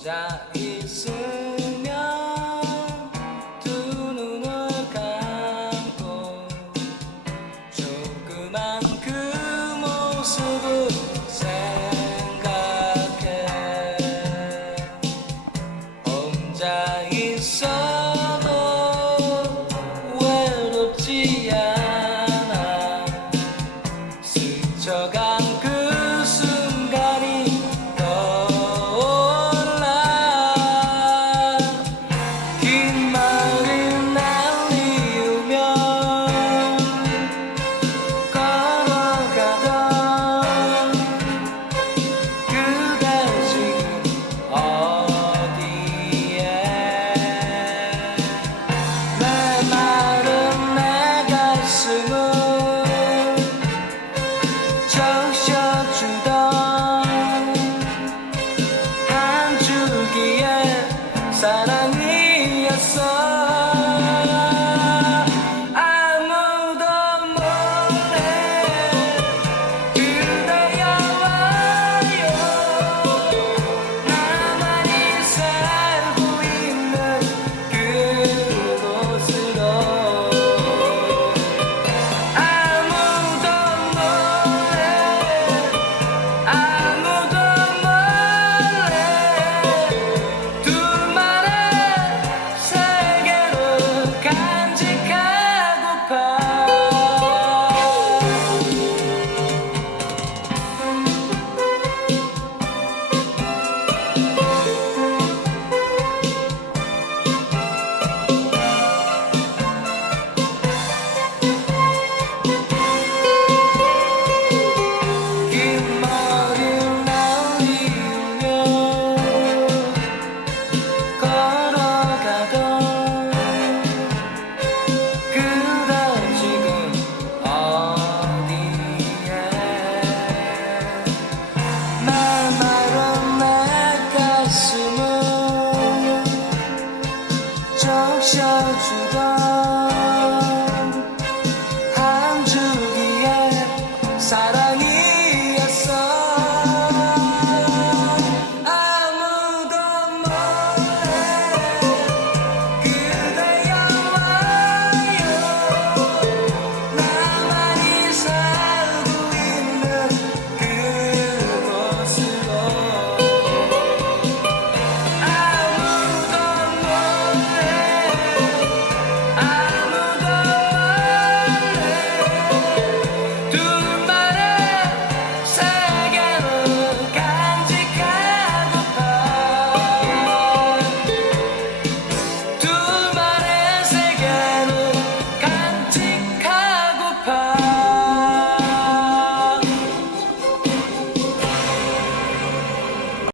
혼자 있으 see ya. Sen en